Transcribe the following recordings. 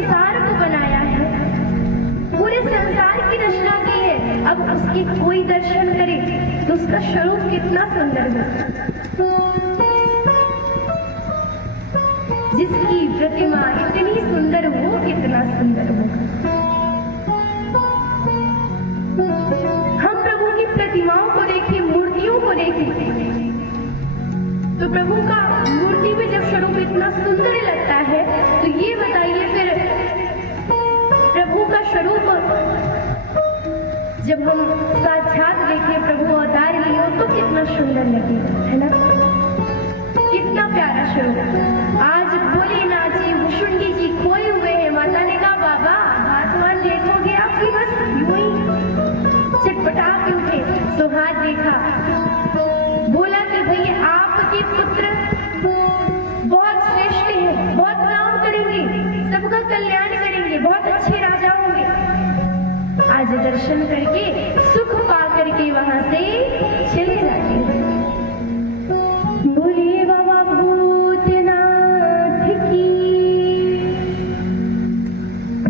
संसार को बनाया है, पूरे संसार की रचना की है, अब उसकी कोई दर्शन करे तो उसका स्वरूप कितना सुंदर है। जिसकी प्रतिमा इतनी सुंदर हो, कितना सुंदर होगा। हम प्रभु की प्रतिमाओं को देखें, मूर्तियों को देखें, तो प्रभु का मूर्ति में जब स्वरूप इतना सुंदर लगता है, तो ये बताइए फिर प्रभु का स्वरूप जब हम साक्षात देखें, प्रभु अवतार लिए हो, तो कितना सुंदर लगेगा, है ना? कितना प्यारा स्वरूप। आज बोली नाची भुषुंडी जी खोए हुए हैं। माता ने कहा बाबा हाथ देखोगे आपकी, बस यूं ही चटपटा के उठे, तो हाथ देखा, बोला कि भैया आपके पुत्र बहुत श्रेष्ठ हैं, बहुत नाम करेंगे, सबका कल्याण करेंगे, बहुत अच्छे राजा होंगे। आज दर्शन करके सुख पा करके वहां से चले जाते हैं। बोलिए बाबा भूतनाथ की,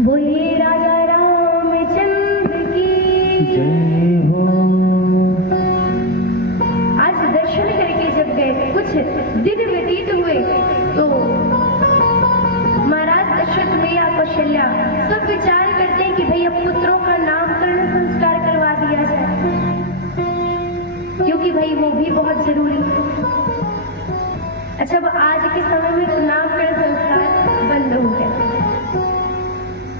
बोलिए राजा रामचंद्र की जय हो। आज दर्शन करके जब गए, कुछ दिन व्यतीत हुए, तो महाराज दशरथ मैया कौशल्या सब विचार करते हैं कि भैया पुत्रों का नामकरण संस्कार करवा दिया जाए, क्योंकि भाई वो भी बहुत जरूरी है। अच्छा, अब आज के समय में तो नामकरण संस्कार बंद हो गए।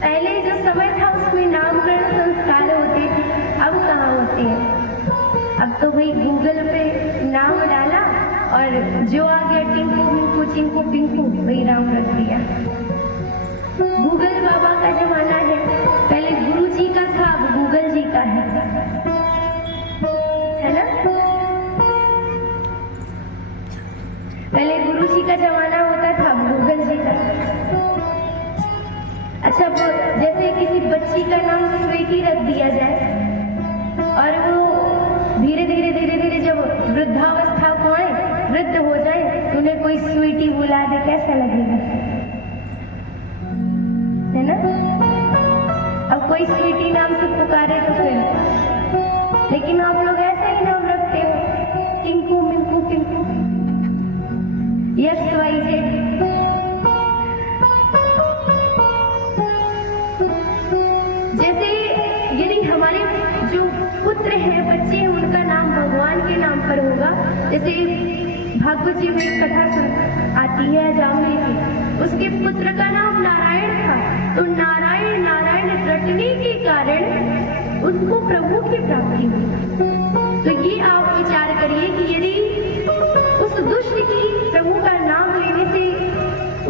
पहले जो समय था उसमें नामकरण संस्कार होते थे, अब कहाँ होते हैं। अब तो भाई गूगल पे नाम डाला और जो आ गया टिंकू मिंकू चिंकू पिंकू, वही नाम रख दिया। गूगल बाबा का जमाना है, पहले गुरु जी का था, अब गूगल जी का है ना? पहले गुरु जी का जमाना होता था, गूगल जी का। अच्छा, जैसे किसी बच्ची का नाम स्वीटी रख दिया जाए और वो धीरे धीरे जब वृद्धावस्था को आए, वृद्ध हो जाए, तो उन्हें कोई स्वीटी बुला दे, कैसा लगेगा, है ना? अब कोई स्वीटी नाम से पुकारे तो फिर, लेकिन आप लोग ऐसा ही नाम रखते हो, Tinku Minku Pinku, X Y Z. जैसे यदि हमारे जो पुत्र हैं, बच्चे हैं, उनका नाम भगवान के नाम पर होगा, जैसे भागवत जी में एक कथा आती है जामने की, उसके पुत्र का नाम नारायण था, तो नारायण नारायण रटने के कारण उनको प्रभु की प्राप्ति हुई। तो ये आप विचार करिए कि यदि उस दुष्ट की प्रभु का नाम लेने से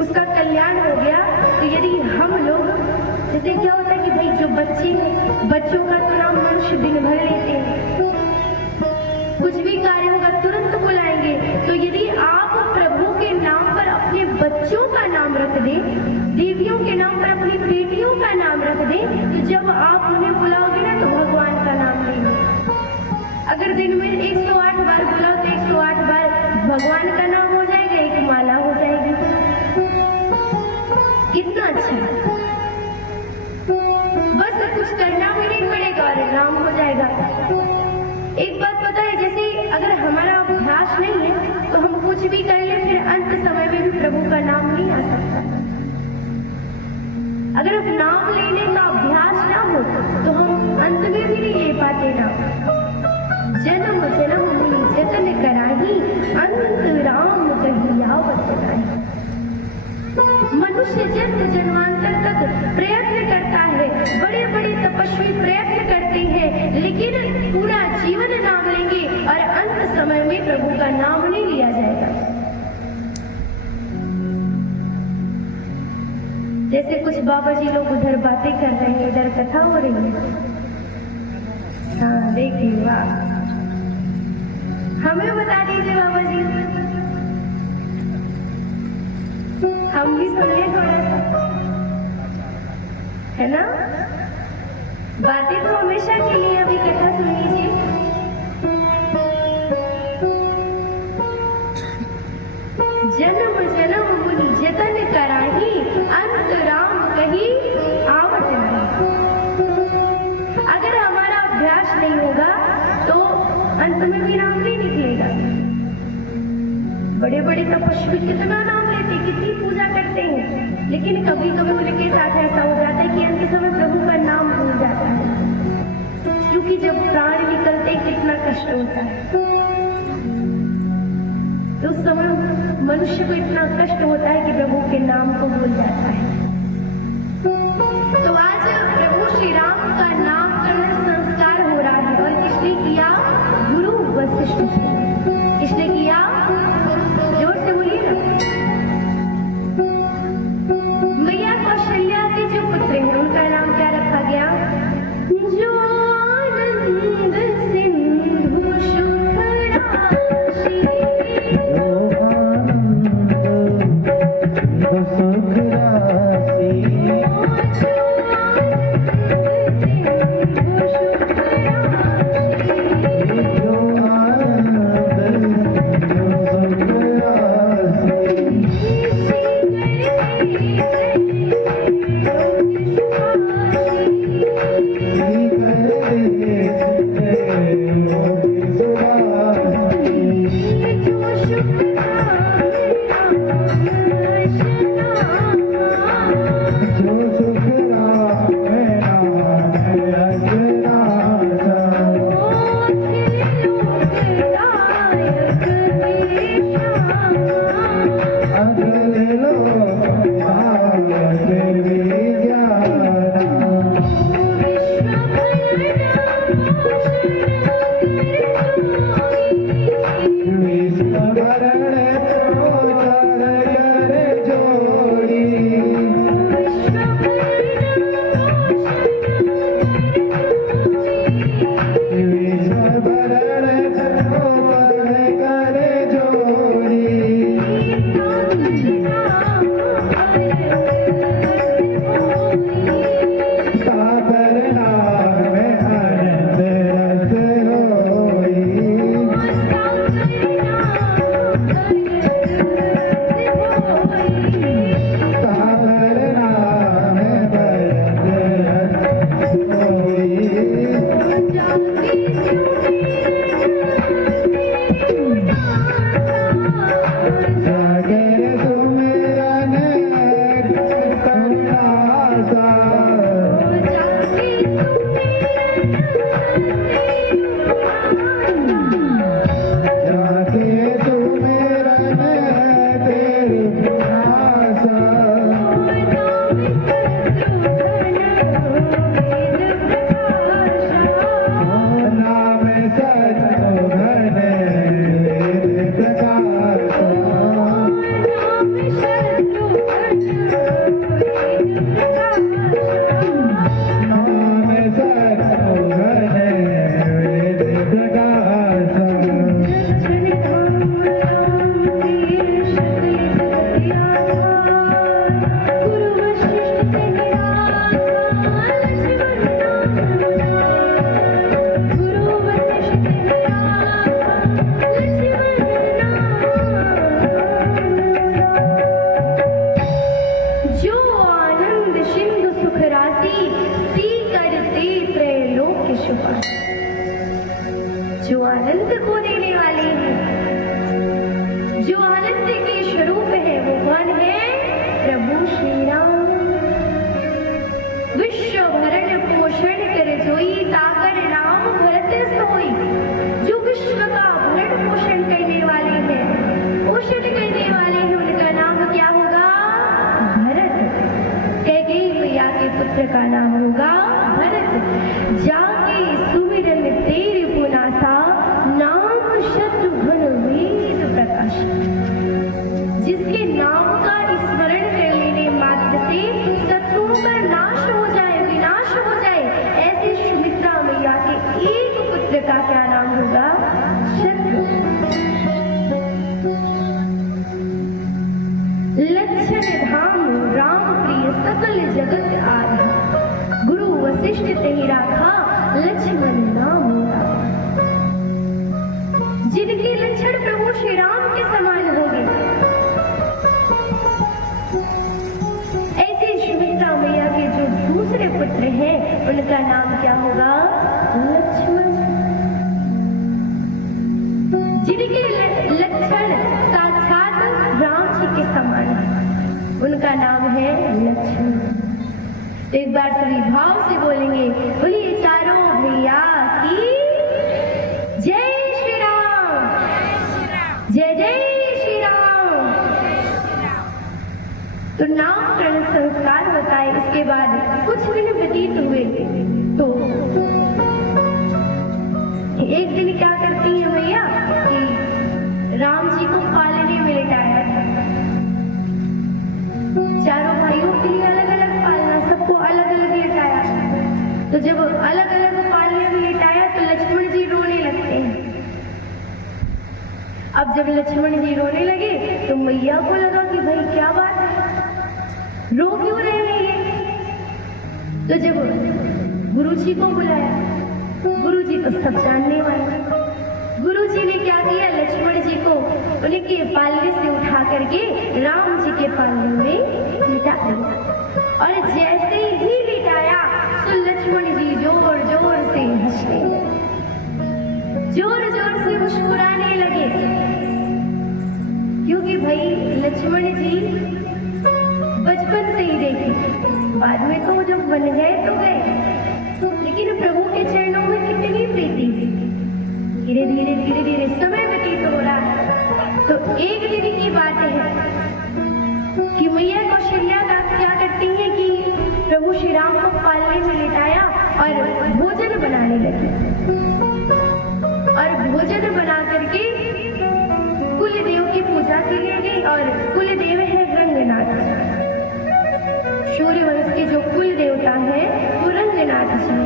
उसका कल्याण हो गया, तो यदि हम लोग, जैसे क्या होता है कि भाई जो बच्चे, बच्चों का तो नाम मनुष्य दिन भर लेते हैं, कुछ भी कार्य होगा तुरंत बुलाएंगे, तो यदि आप प्रभु के नाम पर अपने बच्चों का नाम रख दें, देवियों के नाम पर अपनी बेटियों का नाम रख दें, तो जब आप उन्हें बुलाओगे ना, तो भगवान का नाम लेंगे। अगर दिन में 108 बार बुलाओ तो 108 बार भगवान का नाम हो जाएगा, एक माला हो जाएगी। कितना अच्छा, बस कुछ करना भी नहीं पड़ेगा और नाम हो जाएगा। एक बात पता है, जैसे अगर हमारा अभ्यास नहीं है तो हम कुछ भी कर ले, फिर अंत समय में भी प्रभु का नाम नहीं आ सकता। अगर नाम लेने का अभ्यास ना हो तो हम अंत में भी नहीं ले पाते नाम। जन्म जन्म मुनि जतन कराही, अंत राम कहियावत नाही। मनुष्य जन्म जन्मांतर तक प्रयत्न करता है, बड़े बड़े तपस्वी प्रयत्न करते हैं, लेकिन पूरा जीवन नाम लेंगे और अंत समय में प्रभु का नाम नहीं लिया जाएगा। जैसे कुछ बाबा जी लोग उधर बातें कर रहे हैं, इधर कथा हो रही है। हाँ देखिए, वाह, हमें बता दीजिए बाबा जी, हम भी सुन ले थोड़ा सा, है ना? बातें तो हमेशा के लिए, अभी कथा सुन लीजिए। जन्म जन्म मुनि जतन कराही, अंत राम कही तो पशु कितना नाम लेते, कितनी पूजा करते हैं, लेकिन कभी कभी उनके साथ ऐसा हो जाता है कि अंत समय प्रभु का नाम भूल जाता है, क्योंकि जब प्राण निकलते कितना कष्ट होता है। तो उस समय मनुष्य को इतना कष्ट होता है कि प्रभु के नाम को भूल जाता है। तो आज प्रभु श्री राम का नामकरण संस्कार हो रहा है, और किसने किया? गुरु वशिष्ठ जी। किसने किया? जोर से बोलिए ना। मैया कौशल्या के जो पुत्र हैं उनका नाम क्या रखा गया? जो आनंद सिंधु सुख राशि, जो आनंद को देने वाले हैं, जो आनंद के स्वरूप है, वो कौन है? प्रभु श्री राम। विश्व भरण पोषण कर जोई, ताकर नाम भरत सोई। जो विश्व का भरण पोषण करने वाले हैं, पोषण करने वाले हैं, उनका नाम क्या होगा? भरत। कैकेयी मैया के पुत्र का नाम होगा भरत। जाके सुमिरन तेरे पुनासा, नाम शत्रुघ्न वेद प्रकाश। जिसके नाम का स्मरण कर लेने मात्र से शत्रुओं का नाश हो जाए, विनाश हो जाए, ऐसे सुमित्रा मैया के एक पुत्र का क्या नाम होगा? शत्रुघ्न। लक्षण धाम राम प्रिय सकल जगत आदि, गुरु वशिष्ठ तेहि राखा, लक्ष्मण नाम होगा। जिनके लक्षण प्रभु श्री राम के समान होंगे, ऐसे सुमित्रा मैया के जो दूसरे पुत्र हैं, उनका नाम क्या होगा? लक्ष्मण। जिनके लक्षण साक्षात उनका नाम है लक्ष्मण। तो एक बार सभी भाव से बोलेंगे, बोलिए चारों भैया की जय श्री राम, जय जय श्री राम। तो नामकरण संस्कार होता है। इसके बाद कुछ दिन व्यतीत हुए तो एक दिन क्या करती है भैया कि राम जी को पालने में लिटाया था। चारों भाइयों के लिए अलग अलग पालना, सबको अलग अलग लिटाया। तो जब अलग अलग पालने में लिटाया तो लक्ष्मण जी रोने लगते हैं। अब जब लक्ष्मण जी रोने लगे तो मैया को लगा कि भाई क्या बात है, रो क्यों रहे हैं ये। तो जब गुरु जी को बुलाया, गुरु जी तो सब जानने वाले, गुरु जी ने क्या किया, लक्ष्मण जी को उनके पालने से उठा करके राम जी के पालने में लिटा दिया। और जैसे ही लिटाया तो लक्ष्मण जी जोर जोर से हंसने लगे, जोर जोर से मुस्कुराने लगे, क्योंकि भाई लक्ष्मण जी बचपन से ही देखे, बाद में तो जब बन गए तो गए, लेकिन प्रभु के चरणों में कितनी प्रीति थी। धीरे धीरे धीरे धीरे समय व्यतीत हो रहा है। तो एक दिन की बात है कि मैया कौशल्या क्या करती है कि प्रभु श्री राम को पालने में लिटाया और भोजन बनाने लगी। और भोजन बना करके कुल देव की पूजा के लिए गई। और कुल देव है रंगनाथ, सूर्यवंश के जो कुल देवता है वो रंगनाथ जी।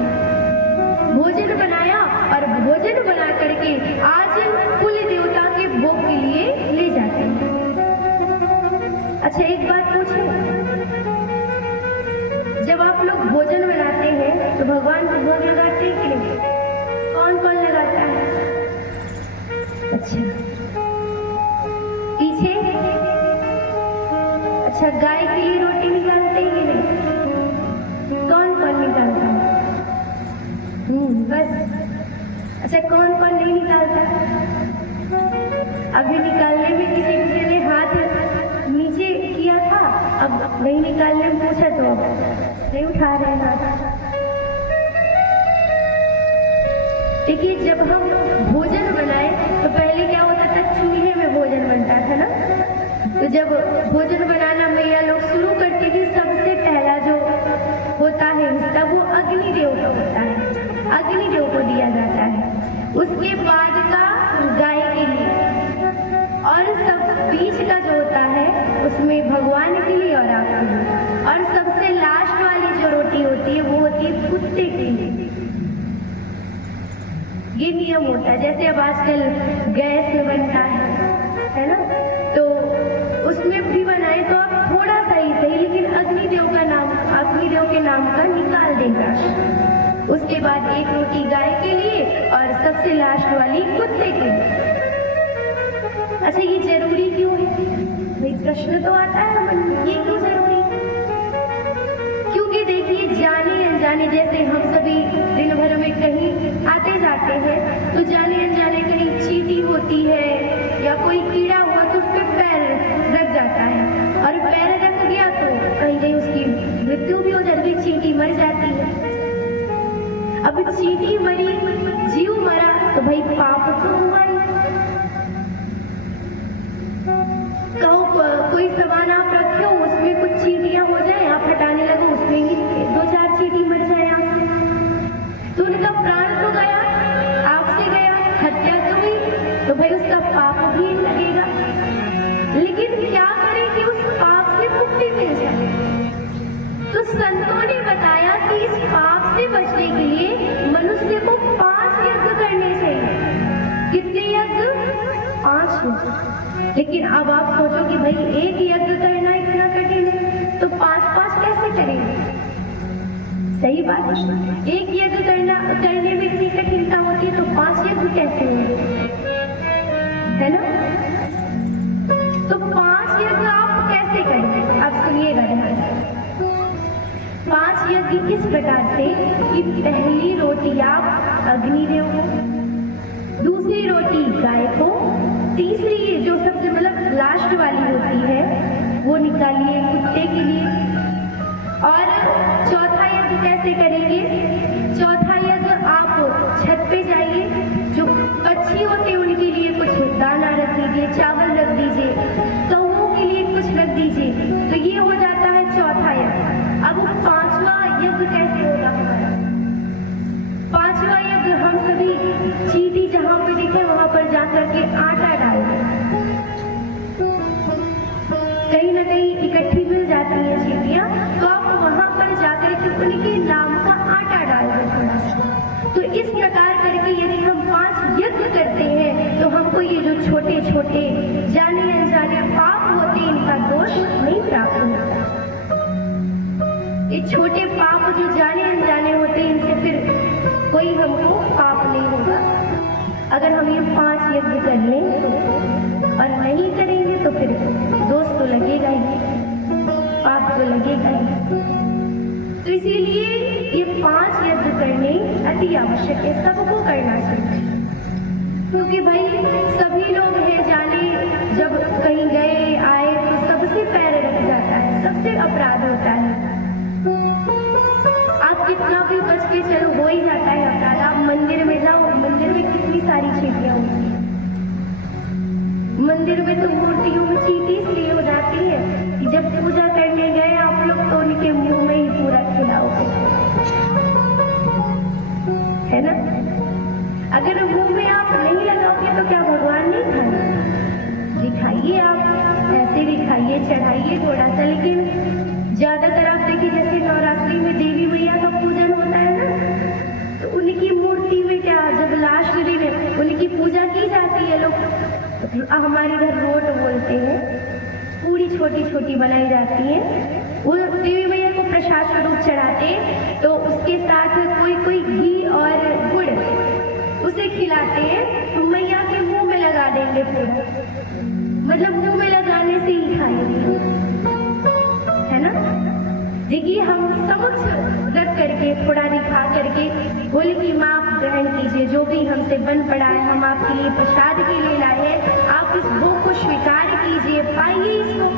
भोजन बनाया और भोजन बना करके आज कुल देवता के भोग के लिए ले जाते हैं। अच्छा एक बात पूछे, जब आप लोग भोजन बनाते हैं तो भगवान को भोग लगाते हैं कि नहीं? कौन कौन लगाता है? अच्छा पीछे, अच्छा गाय के लिए रोटी निकालते हैं कि नहीं? कौन कौन निकालता है? बस। अच्छा कौन कौन नहीं निकालता? अभी निकालने में किसी ने हाथ नीचे किया था, अब नहीं निकालने में पूछा तो अब नहीं उठा रहे हाथ। देखिए जब हम भोजन बनाए तो पहले क्या होता था, चूल्हे में भोजन बनता था ना। तो जब भोजन बनाना मैया लोग शुरू करती थी, सबसे पहला जो होता है हिस्सा वो अग्निदेव का होता है, अग्निदेव को दिया जाता है। उसके बाद का गाय के लिए, और सब बीच का जो होता है उसमें भगवान के लिए और आपके लिए, और सबसे लास्ट वाली जो रोटी होती है वो होती है कुत्ते के लिए। ये नियम होता है। जैसे अब आजकल गैस में बनता है ना, तो उसमें भी बनाए तो आप थोड़ा सा ही सही, लेकिन अग्निदेव का नाम, अग्निदेव के नाम का निकाल देगा। उसके बाद एक रोटी गाय के लिए और सबसे लास्ट वाली कुत्ते के लिए। अच्छा ये जरूरी क्यों है भाई? प्रश्न तो आता है मन में, ये क्यों जरूरी? क्योंकि देखिए जाने अनजाने, जैसे हम सभी दिन भर में कहीं आते जाते हैं तो जाने अनजाने कहीं चींटी होती है या कोई कीड़ा हुआ तो उस पर पैर रख जाता है, और पैर रख गया तो कहीं कहीं उसकी मृत्यु भी हो जाती है, चींटी मर जाती है। अब चींटी मरी, जीव मरा, तो भाई पाप तो हुआ ही। कहो कोई सामान आप रखे हो, उसमें कुछ चींटियां हो जाए, आप हटाने लगो, उसमें ही 2-4 चींटी मर जाए आपसे, तो उनका प्राण तो गया, आपसे गया, हत्या तो हुई, तो भाई उसका पाप भी लगेगा। लेकिन क्या करें कि उस पाप से मुक्ति मिल जाए? तो संतों ने बताया कि इस पाप से बचने के लिए मनुष्य को 5 यज्ञ करने चाहिए। कितने यज्ञ? 5। लेकिन अब आप सोचो कि भाई एक यज्ञ करना इतना कठिन है, तो 5-5 कैसे करेंगे? सही बात है, एक यज्ञ करने में इतनी कठिनता होती है तो 5 यज्ञ कैसे होंगे, है ना? तो 5 यज्ञ आप कैसे करेंगे? आप सुनिएगा ध्यान से। 5 यज्ञ इस प्रकार से कि पहली रोटी आप अग्निदेव को, दूसरी रोटी गाय को, तीसरी जो सबसे मतलब लास्ट वाली होती है वो निकालिए कुत्ते छोटे छोटे जाने अनजाने पाप होते इनका दोष नहीं प्राप्त होता। ये छोटे पाप जो जाने अनजाने होते इनसे फिर कोई हमको पाप नहीं होगा। अगर हम ये 5 यज्ञ कर लें और नहीं करेंगे तो फिर दोष तो लगेगा ही, पाप तो लगेगा ही। तो इसीलिए ये 5 यज्ञ करने अति आवश्यक है, सबको करना चाहिए। क्योंकि भाई सभी लोग हैं जाने जब कहीं गए आए तो सबसे पैर रख जाता है, सबसे अपराध होता है। आप कितना भी बच के चलो हो ही जाता है अपराध। आप मंदिर में जाओ, मंदिर में कितनी सारी चीटियां होती हैं। मंदिर में तो मूर्तियों में चीटी इसलिए हो जाती है कि जब पूजा करने गए आप लोग तो उनके मुंह में ही पूरा खिलाओगे, है ना। अगर मुंह में आप नहीं लगाओगे तो क्या भगवान नहीं खाएंगे? दिखाइए, आप ऐसे दिखाइए, चढ़ाइए थोड़ा सा। लेकिन ज्यादातर आप देखिए जैसे नवरात्रि में देवी मैया का पूजन होता है ना, तो उनकी मूर्ति में क्या जब लास्ट दिन उनकी पूजा की जाती है, लोग हमारे इधर रोट बोलते हैं, पूरी छोटी छोटी बनाई जाती है, वो देवी मैया को प्रसाद स्वरूप चढ़ाते हैं। तो उसके साथ कोई कोई घी और गुड़ उसे खिलाते हैं, तो मैया के मुंह में लगा देंगे पूरा, मतलब मुंह में लगाने से ही खाएंगे, है ना। देखिए हम समझ रख करके थोड़ा दिखा करके बोले कि माँ आप ग्रहण कीजिए, जो भी हमसे बन पड़ा है हम आपके लिए प्रसाद के लिए लाए हैं, आप इस भोग को स्वीकार कीजिए, पाइए इसको।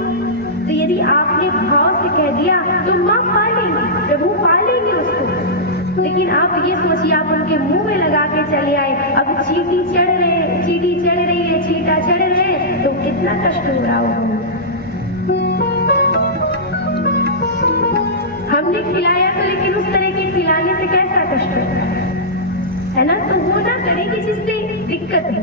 तो यदि आपने भाव से कह दिया तो माँ पा लेंगे, प्रभु पा लेंगे उसको। लेकिन आप ये सोचिए आप उनके मुंह में लगा के चले आए, अब चीटी चढ़ रही है, चीटा चढ़ रहे हैं, तो कितना कष्ट हो रहा होगा। हमने खिलाया तो, लेकिन उस तरह के खिलाने से कैसा कष्ट होता है ना। तो वो ना करें कि जिससे दिक्कत है।